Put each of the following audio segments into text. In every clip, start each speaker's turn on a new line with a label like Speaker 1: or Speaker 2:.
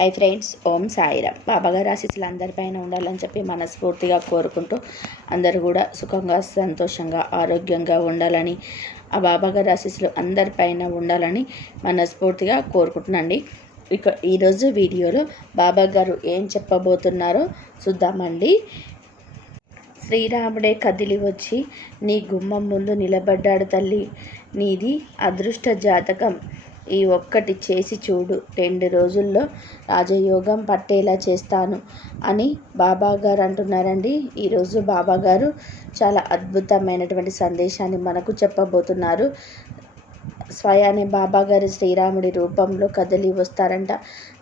Speaker 1: Hi friends ఓం సాయిరామ్. బాబాగారు ఆశీస్సులు అందరిపైన ఉండాలని చెప్పి మనస్ఫూర్తిగా కోరుకుంటూ అందరూ కూడా సుఖంగా సంతోషంగా ఆరోగ్యంగా ఉండాలని ఆ బాబాగారు ఆశీస్సులు అందరిపైన ఉండాలని మనస్ఫూర్తిగా కోరుకుంటున్నాండి ఇక ఈరోజు వీడియోలో బాబా గారు ఏం చెప్పబోతున్నారో చూద్దామండి. శ్రీరాముడే కదిలి వచ్చి నీ గుమ్మం ముందు నిలబడ్డాడు తల్లి. నీది అదృష్ట జాతకం. ఈ ఒక్కటి చేసి చూడు. రెండు రోజుల్లో రాజయోగం పట్టేలా చేస్తాను అని బాబాగారు అంటున్నారండి ఈరోజు బాబాగారు చాలా అద్భుతమైనటువంటి సందేశాన్ని మనకు చెప్పబోతున్నారు. స్వయానే బాబా గారి శ్రీరాముడి రూపంలో కదిలి వస్తారంట.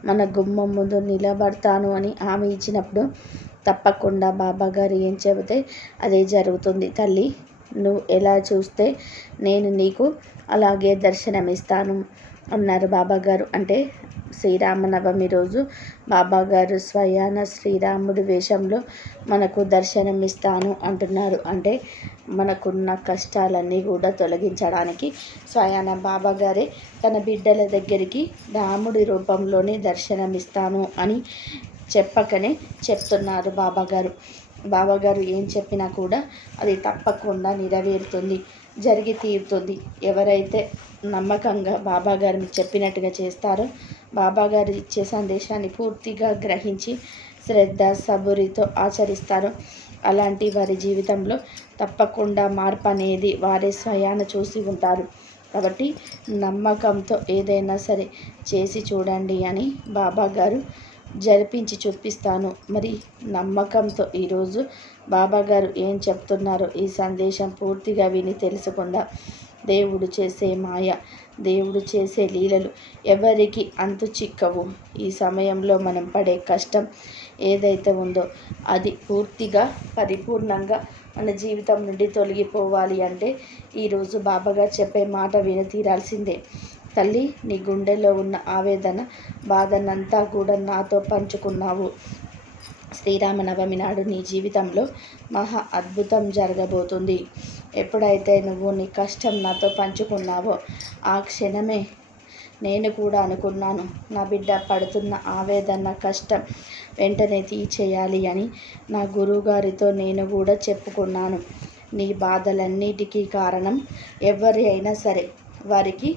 Speaker 1: మన గుమ్మం ముందు నిలబడతాను అని హామీ ఇచ్చినప్పుడు తప్పకుండా బాబాగారు ఏం చెబితే అదే జరుగుతుంది. తల్లి నువ్వు ఎలా చూస్తే నేను నీకు అలాగే దర్శనమిస్తాను. ఉన్నారు బాబాగారు. అంటే శ్రీరామనవమి రోజు బాబాగారు స్వయాన శ్రీరాముడి వేషంలో మనకు దర్శనం ఇస్తాను అంటున్నారు. అంటే మనకున్న కష్టాలన్నీ కూడా తొలగించడానికి స్వయాన బాబాగారే తన బిడ్డల దగ్గరికి రాముడి రూపంలోనే దర్శనమిస్తాను అని చెప్పకనే చెప్తున్నారు బాబాగారు. బాబాగారు ఏం చెప్పినా కూడా అది తప్పకుండా నెరవేరుతుంది జరిగి తీరుతుంది. ఎవరైతే నమ్మకంగా బాబాగారు చెప్పినట్టుగా చేస్తారో బాబాగారు ఇచ్చే సందేశాన్ని పూర్తిగా గ్రహించి శ్రద్ధ సబురితో ఆచరిస్తారో అలాంటి వారి జీవితంలో తప్పకుండా మార్పు అనేది వారే స్వయాన చూసి ఉంటారు. కాబట్టి నమ్మకంతో ఏదైనా సరే చేసి చూడండి అని బాబాగారు జరిపించి చూపిస్తాను. మరి నమ్మకంతో ఈరోజు బాబాగారు ఏం చెప్తున్నారో ఈ సందేశం పూర్తిగా విని తెలుసుకుందా. దేవుడు చేసే మాయ దేవుడు చేసే లీలలు ఎవరికి అంతు చిక్కవు. ఈ సమయంలో మనం పడే కష్టం ఏదైతే ఉందో అది పూర్తిగా పరిపూర్ణంగా మన జీవితం నుండి తొలగిపోవాలి అంటే ఈరోజు బాబాగారు చెప్పే మాట విని తీరాల్సిందే. తల్లి నీ గుండెలో ఉన్న ఆవేదన బాధనంతా కూడా నాతో పంచుకున్నావు. శ్రీరామనవమి నాడు నీ జీవితంలో మహా అద్భుతం జరగబోతుంది. ఎప్పుడైతే నువ్వు నీ కష్టం నాతో పంచుకున్నావో ఆ క్షణమే నేను కూడా అనుకున్నాను. నా బిడ్డ పడుతున్న ఆవేదన కష్టం వెంటనే తీచేయాలి అని నా గురువుగారితో నేను కూడా చెప్పుకున్నాను. నీ బాధలన్నిటికీ కారణం ఎవరి అయినా సరే వారికి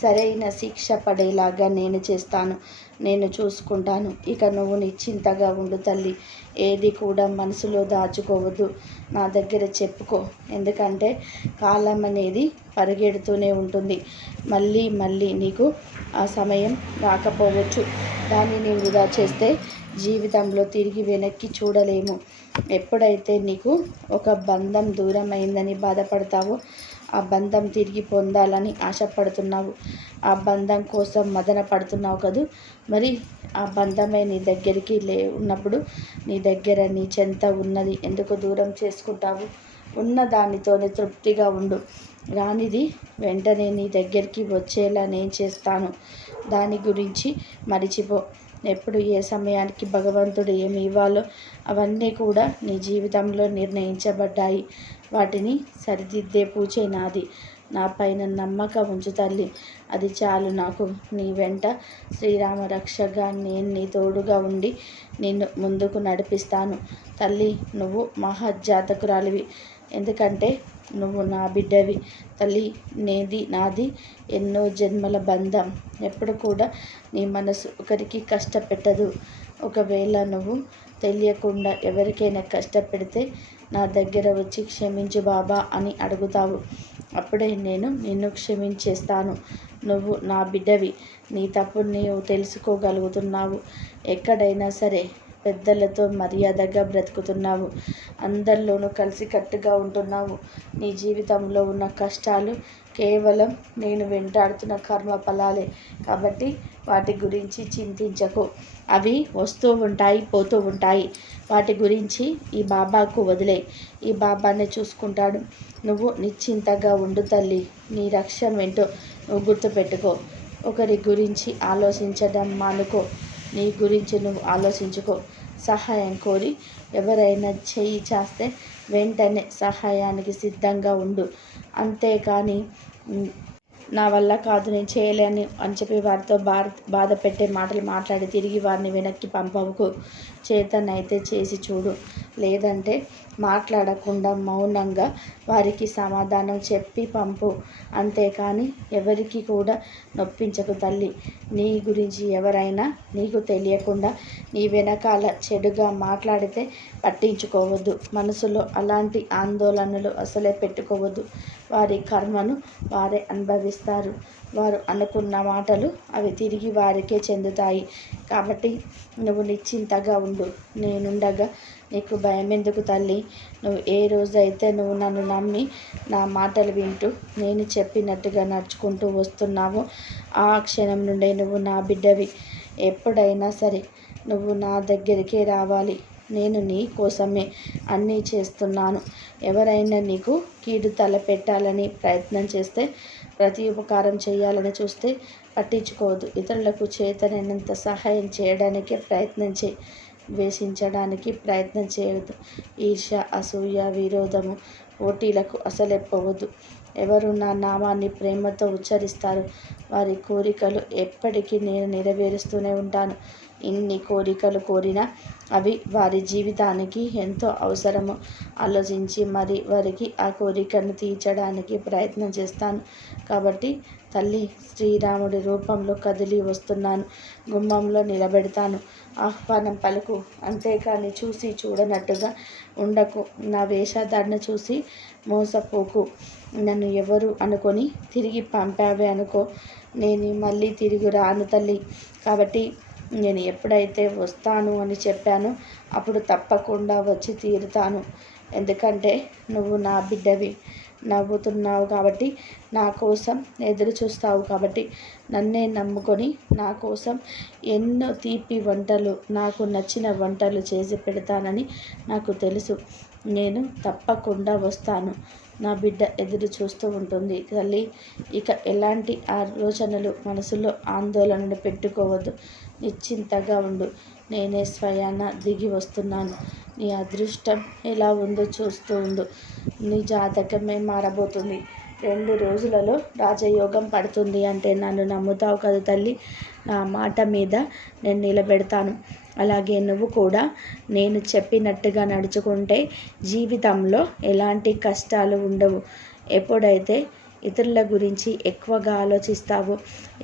Speaker 1: సరైన శిక్ష పడేలాగా నేను చేస్తాను నేను చూసుకుంటాను. ఇక నువ్వు నిశ్చింతగా ఉండు తల్లి. ఏది కూడా మనసులో దాచుకోవద్దు. నా దగ్గర చెప్పుకో. ఎందుకంటే కాలం అనేది పరిగెడుతూనే ఉంటుంది. మళ్ళీ మళ్ళీ నీకు ఆ సమయం రాకపోవచ్చు. దాన్ని వృధా చేస్తే జీవితంలో తిరిగి వెనక్కి చూడలేము. ఎప్పుడైతే నీకు ఒక బంధం దూరమైందని బాధపడతావో ఆ బంధం తిరిగి పొందాలని ఆశపడుతున్నావు. ఆ బంధం కోసం మదన పడుతున్నావు కదూ? మరి ఆ బంధమే నీ దగ్గరికి లే ఉన్నప్పుడు నీ దగ్గర నీ చెంత ఉన్నది. ఎందుకు దూరం చేసుకుంటావు? ఉన్న దానితోనే తృప్తిగా ఉండు. రానిది వెంటనే నీ దగ్గరికి వచ్చేలా నేను చేస్తాను. దాని గురించి మరిచిపో. ఎప్పుడు ఏ సమయానికి భగవంతుడు ఏమి ఇవ్వాలో అవన్నీ కూడా నీ జీవితంలో నిర్ణయించబడ్డాయి. వాటిని సరిదిద్దే పూచే నాది. నా పైన నమ్మకం ఉంచు తల్లి. అది చాలు నాకు. నీ వెంట శ్రీరామ రక్షగా నేను నీ తోడుగా ఉండి నిన్ను ముందుకు నడిపిస్తాను. తల్లి నువ్వు మహజ్జాతకురాలివి ఎందుకంటే నువ్వు నా బిడ్డవి. తల్లి నేది నాది. ఎన్నో జన్మల బంధం. ఎప్పుడు కూడా నీ మనసు ఒకరికి కష్టపెట్టదు. ఒకవేళ నువ్వు తెలియకుండా ఎవరికైనా కష్టపెడితే నా దగ్గర వచ్చి క్షమించు బాబా అని అడుగుతావు. అప్పుడే నేను నిన్ను క్షమించేస్తాను. నువ్వు నా బిడ్డవి. నీ తప్పు నీవు తెలుసుకోగలుగుతున్నావు. ఎక్కడైనా సరే పెద్దలతో మర్యాదగా బ్రతుకుతున్నావు. అందరిలోనూ కలిసికట్టుగా ఉంటున్నావు. నీ జీవితంలో ఉన్న కష్టాలు కేవలం నేను వెంటాడుతున్న కర్మ ఫలాలే కాబట్టి వాటి గురించి చింతించకు. అవి వస్తూ ఉంటాయి పోతూ ఉంటాయి. వాటి గురించి ఈ బాబాకు వదిలే. ఈ బాబానే చూసుకుంటాడు. నువ్వు నిశ్చింతగా ఉండు తల్లి. నీ రక్షణ ఏంటో నువ్వు గుర్తుపెట్టుకో. ఒకరి గురించి ఆలోచించడం మానుకో. నీ గురించి నువ్వు ఆలోచించుకో. సహాయం కోరి ఎవరైనా చేయి చేస్తే వెంటనే సహాయానికి సిద్ధంగా ఉండు. అంతేకాని నా వల్ల కాదు నేను చేయలేను అని చెప్పి వారితో బాధ బాధ పెట్టే మాటలు మాట్లాడి తిరిగి వారిని వెనక్కి పంపవుకు. చేతనైతే చేసి చూడు. లేదంటే మాట్లాడకుండా మౌనంగా వారికి సమాధానం చెప్పి పంపు. అంతేకాని ఎవరికి కూడా నొప్పించకు తల్లి. నీ గురించి ఎవరైనా నీకు తెలియకుండా నీ వెనకాల చెడుగా మాట్లాడితే పట్టించుకోవద్దు. మనసులో అలాంటి ఆందోళనలు అసలే పెట్టుకోవద్దు. వారి కర్మను వారే అనుభవిస్తారు. వారు అనుకున్న మాటలు అవి తిరిగి వారికే చెందుతాయి. కాబట్టి నువ్వు నిశ్చింతగా ఉండు. నేనుండగా నీకు భయం ఎందుకు తల్లి? నువ్వు ఏ రోజైతే నువ్వు నన్ను నమ్మి నా మాటలు వింటూ నేను చెప్పినట్టుగా నడుచుకుంటూ వస్తున్నావో ఆ క్షణం నుండే నువ్వు నా బిడ్డవి. ఎప్పుడైనా సరే నువ్వు నా దగ్గరికే రావాలి. నేను నీ కోసమే అన్నీ చేస్తున్నాను. ఎవరైనా నీకు కీడు తలపెట్టాలని ప్రయత్నం చేస్తే ప్రతి ఉపకారం చేయాలని చూస్తే పట్టించుకోవద్దు. ఇతరులకు చేతనైనంత సహాయం చేయడానికే ప్రయత్నం చేయి ద్వేషించడానికి ప్రయత్నం చేయవద్దు. ఈర్ష్య అసూయ విరోధము పోటీలకు అసలెప్పవద్దు. ఎవరు నా నామాన్ని ప్రేమతో ఉచ్చరిస్తారు. వారి కోరికలు ఎప్పటికీ నేను నెరవేరుస్తూనే ఉంటాను. ఎన్ని కోరికలు కోరినా అవి వారి జీవితానికి ఎంతో అవసరము. ఆలోచించి మరి వారికి ఆ కోరికను తీర్చడానికి ప్రయత్నం చేస్తాను. కాబట్టి తల్లి శ్రీరాముడి రూపంలో కదిలి వస్తున్నాను. గుమ్మంలో నిలబెడతాను. ఆహ్వానం పలుకు. అంతేకాని చూసి చూడనట్టుగా ఉండకు. నా వేషధారణ చూసి మోసపోకు. నన్ను ఎవరు అనుకొని తిరిగి పంపావే అనుకో. నేను మళ్ళీ తిరిగి రాను తల్లి. కాబట్టి నేను ఎప్పుడైతే వస్తాను అని చెప్పానో అప్పుడు తప్పకుండా వచ్చి తీరుతాను. ఎందుకంటే నువ్వు నా బిడ్డవి. నవ్వుతున్నావు కాబట్టి నా కోసం ఎదురు చూస్తావు కాబట్టి నన్నే నమ్ముకొని నా కోసం ఎన్నో తీపి వంటలు నాకు నచ్చిన వంటలు చేసి పెడతానని నాకు తెలుసు. నేను తప్పకుండా వస్తాను. నా బిడ్డ ఎదురు చూస్తూ ఉంటుంది. తల్లి ఇక ఎలాంటి ఆలోచనలు మనసులో ఆందోళనను పెట్టుకోవద్దు. నిశ్చింతగా ఉండు. నేనే స్వయాన దిగి వస్తున్నాను. నీ అదృష్టం ఎలా ఉందో చూస్తూ ఉండు. నీ జాతకమే మారబోతుంది. రెండు రోజులలో రాజయోగం పడుతుంది అంటే నన్ను నమ్ముతావు కదా తల్లి నా మాట మీద నేను నిలబెడతాను. అలాగే నువ్వు కూడా నేను చెప్పినట్టుగా నడుచుకుంటే జీవితంలో ఎలాంటి కష్టాలు ఉండవు. ఎప్పుడైతే ఇతరుల గురించి ఎక్కువగా ఆలోచిస్తావో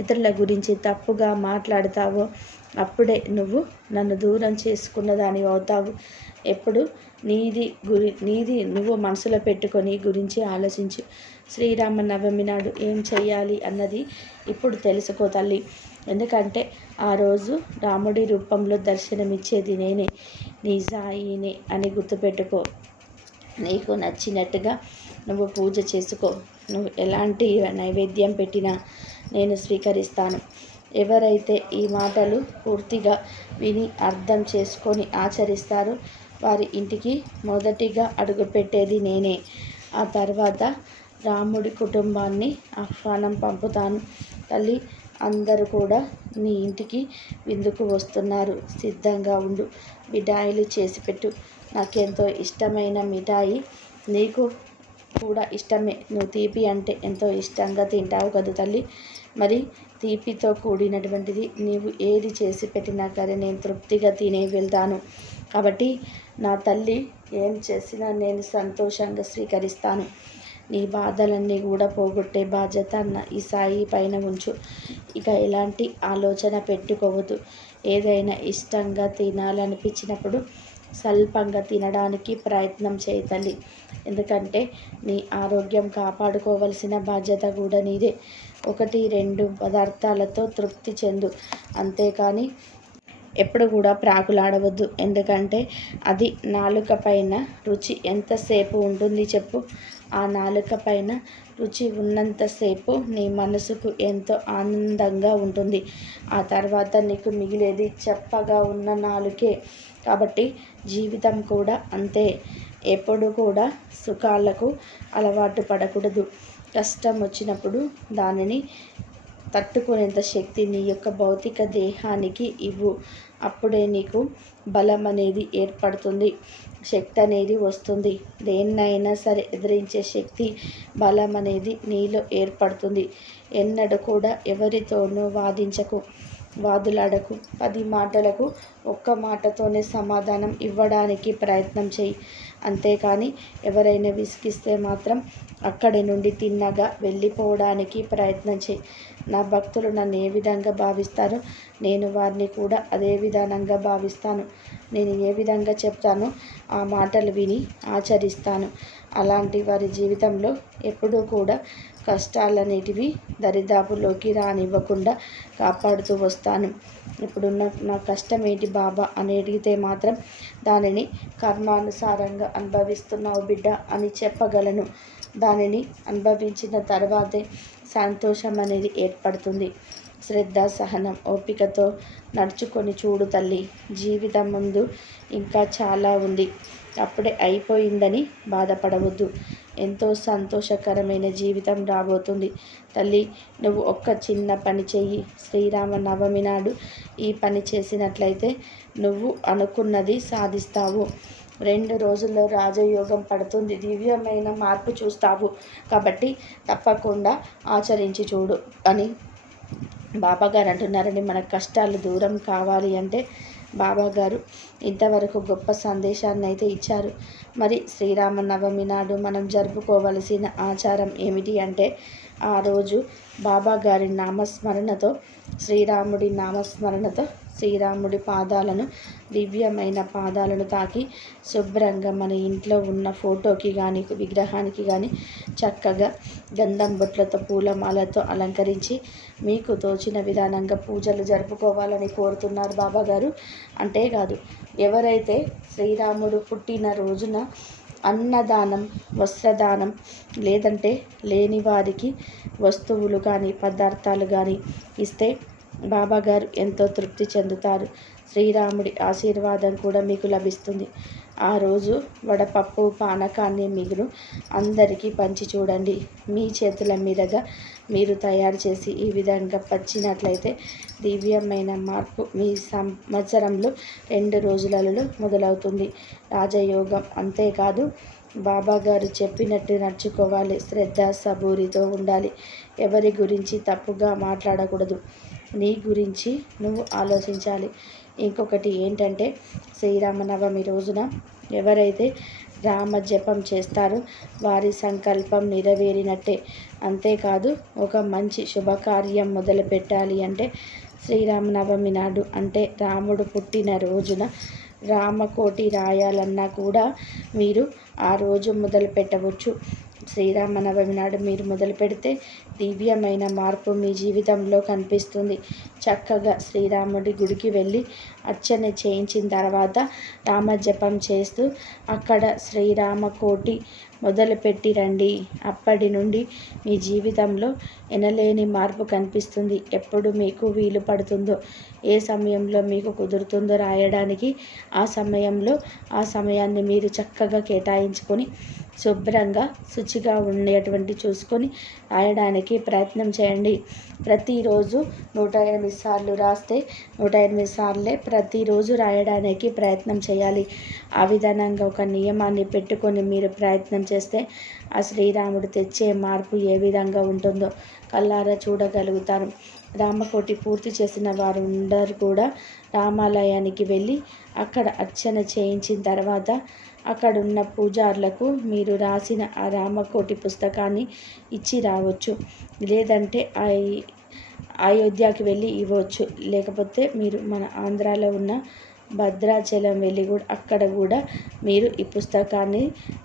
Speaker 1: ఇతరుల గురించి తప్పుగా మాట్లాడతావో అప్పుడే నువ్వు నన్ను దూరం చేసుకున్న దానివి అవుతావు. ఎప్పుడు నీది గురి నీది నువ్వు మనసులో పెట్టుకొని గురించి ఆలోచించు. శ్రీరామ నవమి నాడు ఏం చేయాలి అన్నది ఇప్పుడు తెలుసుకో తల్లి. ఎందుకంటే ఆ రోజు రాముడి రూపంలో దర్శనమిచ్చేది నేనే. నీ సాయినే అని గుర్తుపెట్టుకో. నీకు నచ్చినట్టుగా నువ్వు పూజ చేసుకో. నువ్వు ఎలాంటి నైవేద్యం పెట్టినా నేను స్వీకరిస్తాను. ఎవరైతే ఈ మాటలు పూర్తిగా విని అర్థం చేసుకొని ఆచరిస్తారో వారి ఇంటికి మొదటిగా అడుగుపెట్టేది నేనే. ఆ తర్వాత రాముడి కుటుంబాన్ని ఆహ్వానం పంపుతాను. తల్లి అందరూ కూడా నీ ఇంటికి విందుకు వస్తున్నారు. సిద్ధంగా ఉండు. మిఠాయిలు చేసి పెట్టు. నాకెంతో ఇష్టమైన మిఠాయి. నీకు కూడా ఇష్టమే. నువ్వు తీపి అంటే ఎంతో ఇష్టంగా తింటావు కదా తల్లి. మరి తీపితో కూడినటువంటిది నీవు ఏది చేసి పెట్టినా కానీ నేను తృప్తిగా తినే వెళ్తాను. కాబట్టి నా తల్లి ఏం చేసినా నేను సంతోషంగా స్వీకరిస్తాను. నీ బాధలన్నీ కూడా పోగొట్టే బాధ్యత అన్న ఈ సాయి పైన ఉంచు. ఇక ఎలాంటి ఆలోచన పెట్టుకోవద్దు. ఏదైనా ఇష్టంగా తినాలనిపించినప్పుడు స్వల్పంగా తినడానికి ప్రయత్నం చేయతల్లి ఎందుకంటే నీ ఆరోగ్యం కాపాడుకోవలసిన బాధ్యత కూడా నీదే. ఒకటి రెండు పదార్థాలతో తృప్తి చెందు. అంతేకాని ఎప్పుడు కూడా ప్రాకులాడవద్దు. ఎందుకంటే అది నాలుక పైన రుచి ఎంతసేపు ఉంటుంది చెప్పు. ఆ నాలుక పైన రుచి ఉన్నంతసేపు నీ మనసుకు ఎంతో ఆనందంగా ఉంటుంది. ఆ తర్వాత నీకు మిగిలేది చెప్పగా ఉన్న నాలుకే. కాబట్టి జీవితం కూడా అంతే. ఎప్పుడు కూడా సుఖాలకు అలవాటు పడకూడదు. కష్టం వచ్చినప్పుడు దానిని తట్టుకునేంత శక్తి నీ యొక్క భౌతిక దేహానికి ఇవ్వు. అప్పుడే నీకు బలం అనేది ఏర్పడుతుంది. శక్తి అనేది వస్తుంది. దేన్నైనా సరే ఎదిరించే శక్తి బలం అనేది నీలో ఏర్పడుతుంది. ఎన్నడూ కూడా ఎవరితోనూ వాదించకు వాదులాడకు. పది మాటలకు ఒక్క మాటతోనే సమాధానం ఇవ్వడానికి ప్రయత్నం చేయి. అంతేకాని ఎవరైనా విసిగిస్తే మాత్రం అక్కడి నుండి తిన్నగా వెళ్ళిపోవడానికి ప్రయత్నం చేయి. నా భక్తులు నన్ను ఏ విధంగా భావిస్తారో? నేను వారిని కూడా అదే విధానంగా భావిస్తాను. నేను ఏ విధంగా చెప్తానో ఆ మాటలు విని ఆచరిస్తాను. అలాంటి వారి జీవితంలో ఎప్పుడూ కూడా కష్టాలనేటివి దరిదాపులోకి రానివ్వకుండా కాపాడుతూ వస్తాను. ఇప్పుడున్న నా కష్టం ఏంటి బాబా అని అడిగితే మాత్రం దానిని కర్మానుసారంగా అనుభవిస్తున్నావు బిడ్డ అని చెప్పగలను. దానిని అనుభవించిన తర్వాతే సంతోషం అనేది ఏర్పడుతుంది. శ్రద్ధ సహనం ఓపికతో నడుచుకొని చూడు తల్లి. జీవితం ముందు ఇంకా చాలా ఉంది. అప్పుడే అయిపోయిందని బాధపడవద్దు. ఎంతో సంతోషకరమైన జీవితం రాబోతుంది. తల్లి నువ్వు ఒక్క చిన్న పని చెయ్యి. శ్రీరామ నవమి నాడు ఈ పని చేసినట్లయితే నువ్వు అనుకున్నది సాధిస్తావు. రెండు రోజుల్లో రాజయోగం పడుతుంది. దివ్యమైన మార్పు చూస్తావు. కాబట్టి తప్పకుండా ఆచరించి చూడు అని బాబాగారు అంటున్నారండి. మన కష్టాలు దూరం కావాలి అంటే బాబాగారు ఇంతవరకు గొప్ప సందేశాన్ని అయితే ఇచ్చారు. మరి శ్రీరామనవమి నాడు మనం జరుపుకోవలసిన ఆచారం ఏమిటి అంటే ఆ రోజు బాబా గారి నామస్మరణతో శ్రీరాముడి నామస్మరణతో శ్రీరాముడి పాదాలను దివ్యమైన పాదాలను తాకి శుభ్రంగా మన ఇంట్లో ఉన్న ఫోటోకి కానీ విగ్రహానికి కానీ చక్కగా గంధం బొట్లతో పూలమాలతో అలంకరించి మీకు తోచిన విధానంగా పూజలు జరుపుకోవాలని కోరుతున్నారు బాబాగారు. అంతేకాదు ఎవరైతే శ్రీరాముడు పుట్టిన రోజున అన్నదానం వస్త్రదానం లేదంటే లేని వారికి వస్తువులు కానీ పదార్థాలు కానీ ఇస్తే బాబాగారు ఎంతో తృప్తి చెందుతారు. శ్రీరాముడి ఆశీర్వాదం కూడా మీకు లభిస్తుంది. ఆ రోజు వడపప్పు పానకాన్ని మీరు అందరికీ పంచి చూడండి. మీ చేతుల మీదుగా మీరు తయారు చేసి ఈ విధంగా పచ్చినట్లయితే దివ్యమైన మార్పు మీ సంవత్సరంలో రెండు రోజులలో మొదలవుతుంది. రాజయోగం అంతేకాదు బాబా గారు చెప్పినట్టు నడుచుకోవాలి. శ్రద్ధ సబూరితో ఉండాలి. ఎవరి గురించి తప్పుగా మాట్లాడకూడదు. నీ గురించి నువ్వు ఆలోచించాలి. ఇంకొకటి ఏంటంటే శ్రీరామనవమి రోజున ఎవరైతే రామ జపం చేస్తారో వారి సంకల్పం నెరవేరినట్టే. అంతేకాదు ఒక మంచి శుభకార్యం మొదలు పెట్టాలి అంటే శ్రీరామనవమి నాడు అంటే రాముడు పుట్టిన రోజున రామకోటి రాయాలన్నా కూడా మీరు ఆ రోజు మొదలు పెట్టవచ్చు శ్రీరామనవమి నాడు మీరు మొదలు పెడితే దివ్యమైన మార్పు మీ జీవితంలో కనిపిస్తుంది. చక్కగా శ్రీరాముడి గుడికి వెళ్ళి అర్చన చేయించిన తర్వాత రామజపం చేస్తూ అక్కడ శ్రీరామ కోటి మొదలుపెట్టి రండి. అప్పటి నుండి మీ జీవితంలో ఎనలేని మార్పు కనిపిస్తుంది. ఎప్పుడు మీకు వీలు పడుతుందో ఏ సమయంలో మీకు కుదురుతుందో రాయడానికి ఆ సమయంలో ఆ సమయాన్ని మీరు చక్కగా కేటాయించుకొని శుభ్రంగా శుచిగా ఉండేటువంటి చూసుకొని రాయడానికి ప్రయత్నం చేయండి. ప్రతిరోజు నూట ఎనిమిది సార్లు రాస్తే నూట ఎనిమిది సార్లే ప్రతిరోజు రాయడానికి ప్రయత్నం చేయాలి. ఆ విధానంగా ఒక నియమాన్ని పెట్టుకొని మీరు ప్రయత్నం చేస్తే ఆ శ్రీరాముడు తెచ్చే మార్పు ఏ విధంగా ఉంటుందో కల్లారా చూడగలుగుతారు. రామకోటి పూర్తి చేసిన వారు ఉండరు కూడా రామాలయానికి వెళ్ళి అక్కడ అర్చన చేయించిన తర్వాత అక్కడున్న పూజారులకు మీరు రాసిన ఆ రామకోటి పుస్తకాన్ని ఇచ్చి రావచ్చు. లేదంటే అయోధ్యకి వెళ్ళి ఇవ్వచ్చు. లేకపోతే మీరు మన ఆంధ్రాలో ఉన్న భద్రాచలం వెళ్ళి కూడా అక్కడ కూడా మీరు ఈ పుస్తకాన్ని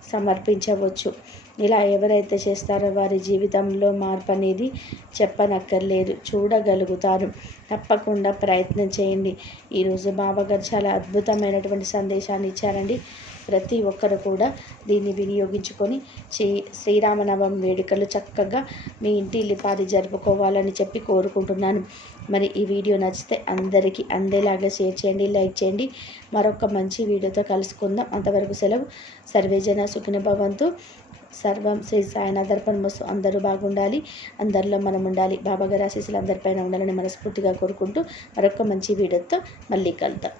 Speaker 1: సమర్పించవచ్చు. ఇలా ఎవరైతే చేస్తారో వారి జీవితంలో మార్పు అనేది చెప్పనక్కర్లేదు. చూడగలుగుతారు. తప్పకుండా ప్రయత్నం చేయండి. ఈరోజు బాబాగారు చాలా అద్భుతమైనటువంటి సందేశాన్ని ఇచ్చారండి. ప్రతి ఒక్కరు కూడా దీన్ని వినియోగించుకొని శ్రీ శ్రీరామనవమి వేడుకలు చక్కగా మీ ఇంటి లిపాది జరుపుకోవాలని చెప్పి కోరుకుంటున్నాను. మరి ఈ వీడియో నచ్చితే అందరికీ అందేలాగా షేర్ చేయండి లైక్ చేయండి. మరొక మంచి వీడియోతో కలుసుకుందాం. అంతవరకు సెలవు. సర్వేజన సుఖిన భవంతు. సర్వం శ్రీ సాయినాథ్ అందరూ బాగుండాలి. అందరిలో మనం ఉండాలి. బాబాగారి ఆశీస్సులు అందరిపైన ఉండాలని మనస్ఫూర్తిగా కోరుకుంటూ మరొక మంచి వీడియోతో మళ్ళీ కలుద్దాం.